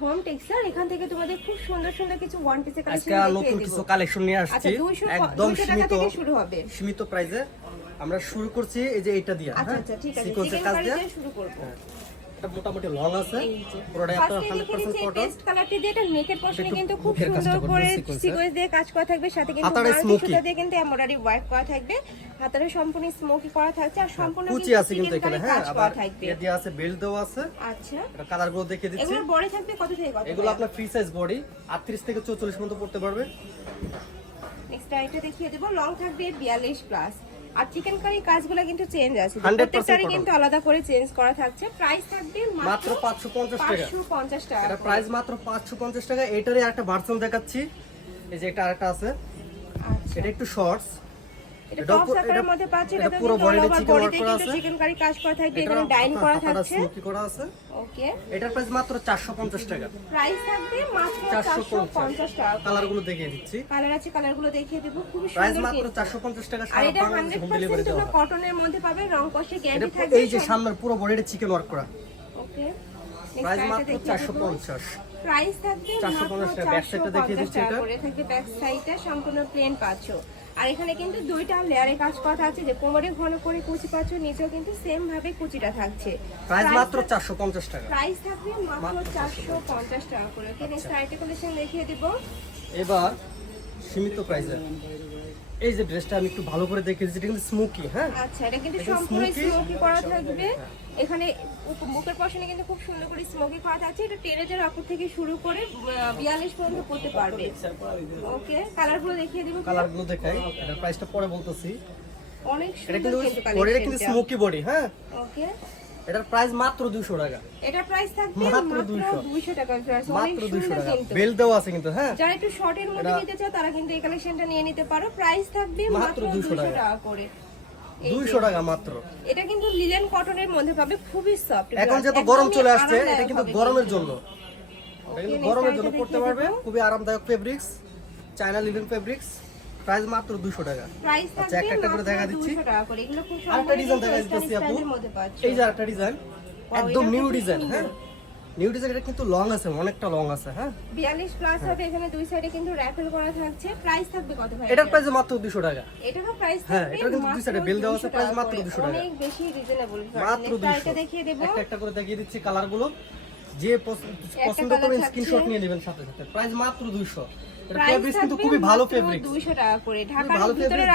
Home textile এখান থেকে তোমাদের খুব সুন্দর সুন্দর কিছু ওয়ান পিসের কালেকশন আজকে নতুন কিছু কালেকশন নিয়ে আসছি। একদম সীমিত শুরু হবে, সীমিত প্রাইসে আমরা শুরু করছি। এই যে এটা দিয়ে, আচ্ছা আচ্ছা ঠিক আছে, সিকোয়েন্সের কাজ দিয়ে শুরু করব। এটা মোটামুটি লং আছে, পুরোটাই আপনার 100% কটন। পেস্ট কালারটি দিয়ে এটা নেকের পশনে কিন্তু খুব সুন্দর করে সিকোয়েন্স দিয়ে কাজ করা থাকবে, সাথে কিন্তু হাতারে স্মোকি সুতা দিয়ে কিন্তু এমব্রয়ডারি ওয়ার্ক করা থাকবে, হাতারে সম্পূর্ণ স্মোকি করা থাকছে আর সম্পূর্ণ কুচি আছে কিন্তু এখানে। হ্যাঁ, আবার এর দিয়ে আছে বেল্ট দেওয়া আছে। আচ্ছা, এটা কালারগুলো দেখিয়ে দিচ্ছি। এগুলো বডি থাকবে কত থেকে কত? এগুলো আপনার ফ্রি সাইজ বডি 38 থেকে 44 পর্যন্ত পড়তে পারবে। নেক্সট আইটা দেখিয়ে দেব, লং থাকবে 42 প্লাস। আর চিকেন কারি কাজগুলো কিন্তু চেঞ্জ আছে, 100% প্রত্যেকটারই কিন্তু আলাদা করে চেঞ্জ করা থাকছে। প্রাইস থাকবে মাত্র 550 টাকা। 550 টাকা। এটা প্রাইস মাত্র 550 টাকা। এটারই একটা ভার্সন দেখাচ্ছি। এই যে এটা আরেকটা আছে, আচ্ছা, এটা একটু শর্টস। এটা টপ সাকারের মধ্যে পাচ্ছি, এটা পুরো বডিতে চিকেন ওয়ার্ক করা কিন্তু আছে, চিকেন কারি কাজ করা থাকবে, এখানে ডাইন করা থাকছে, স্মোকি করা আছে। ওকে, এটার প্রাইস মাত্র 450 টাকা। প্রাইস থাকবে মাত্র 450 টাকা। কালারগুলো দেখিয়ে দিচ্ছি। কালার আছে, কালারগুলো দেখিয়ে দেব, খুব প্রাইস সুন্দর মাত্র কিন্তু। 450 টাকা। আর সারা এটা বাংলাদেশে হোম ডেলিভারি 100% দেওয়া তোমরা হয়। কটনের মধ্যে পাবে, রং কষে গ্যারান্টি এটা থাকবে। এই যে সামনের পুরো বডিতে চিকেন ওয়ার্ক করা। ওকে, প্রাইস মাত্র 450। প্রাইস থাকবে 450 টাকা। ব্যাক সাইডটা দেখিয়ে দিচ্ছি। এটা করে থাকবে, ব্যাক সাইডটা সম্পূর্ণ প্লেন পাচ্ছো। আর এখানে কিন্তু দুইটা লেয়ারে কাজ করা আছে, যে কোমরে ঘন করে কুচি পাচ্ছো, নিচেও কিন্তু সেম ভাবে কুচিটা থাকছে। প্রাইস মাত্র 450 টাকা। প্রাইস থাকবে মাত্র 450 টাকা করে। ওকে, নেক্সট আইটেম কালেকশন দেখিয়ে দিব। এবার সীমিত প্রাইসে এই যে ড্রেসটা আমি একটু ভালো করে দেখিয়ে দিচ্ছি। এটা কিন্তু স্মোকি। হ্যাঁ, আচ্ছা, এটা কিন্তু সম্পূর্ণ স্মোকি করা থাকবে। এখানে বুকের পশনে কিন্তু খুব সুন্দর করে স্মোকি করা থাকছে। এটা 10,000 অফার থেকে শুরু করে 42 পর্যন্ত করতে পারবে। ওকে, কালারগুলো দেখিয়ে দিব। কালারগুলো দেখাই, এটার প্রাইসটা পরে বলতেছি। অনেক এটা সুন্দর কিন্তু কিন্তু বডিটা কালেকশন। কিন্তু স্মোকি বডি। হ্যাঁ, ওকে, এটার প্রাইস মাত্র 200 টাকা। এটা প্রাইস থাকবে মাত্র মাত্র 200 টাকা। অনেক মাত্র 200 সুন্দর টাকা। কিন্তু। বেল দেওয়া আছে কিন্তু। হ্যাঁ, যারা একটু শর্টের মধ্যে নিতে চাও তারা কিন্তু এই কালেকশনটা নিয়ে নিতে পারো। প্রাইস থাকবে মাত্র 200 টাকা করে। 200 টাকা মাত্র। এটা কিন্তু লিলেন কটনের মধ্যে পাবে, খুবই সফট। এখন যেহেতু গরম চলে আসছে, এটা কিন্তু গরমের জন্য, এটা কিন্তু গরমের জন্য পড়তে পারবে। খুবই আরামদায়ক fabrics, China linen fabrics. Price মাত্র 200 টাকা। প্রাইস আচ্ছা, থাকবে একটা করে দেখা মাত্র দিচ্ছি। 200 টাকা করে। এগুলো খুব আরেকটা ডিজাইন দেখা সুন্দর দিতেছি আপু। স্টাইলের মধ্যে পাচ্ছ। এই যে আরেকটা ডিজাইন, একদম নিউ ডিজাইন। হ্যাঁ, নিউ ডিজাইন। এটা কিন্তু লং আছে, অনেকটা লং আছে। হ্যাঁ, 42 প্লাস হবে। এখানে দুই সাইডে কিন্তু র‍্যাফেল করা থাকছে। প্রাইস থাকবে কত ভাই? এটার প্রাইস মাত্র 200 টাকা। এটারও প্রাইস হ্যাঁ, থাকবে এটার কিন্তু দুই সাইডে বেল দেওয়া আছে। প্রাইস মাত্র 200 টাকা। অনেক বেশি রিজনেবল। মাত্র 200। এটা দেখিয়ে দেব, একটা করে দেখিয়ে দিচ্ছি কালারগুলো। যে পছন্দ করবেন স্ক্রিনশট নিয়ে নেবেন সাথে সাথে। প্রাইস মাত্র 200। এটা ফেব্রিক্স কিন্তু খুবই ভালো ফেব্রিক্স, 200 টাকা করে। ঢাকার ভালো ভিতরে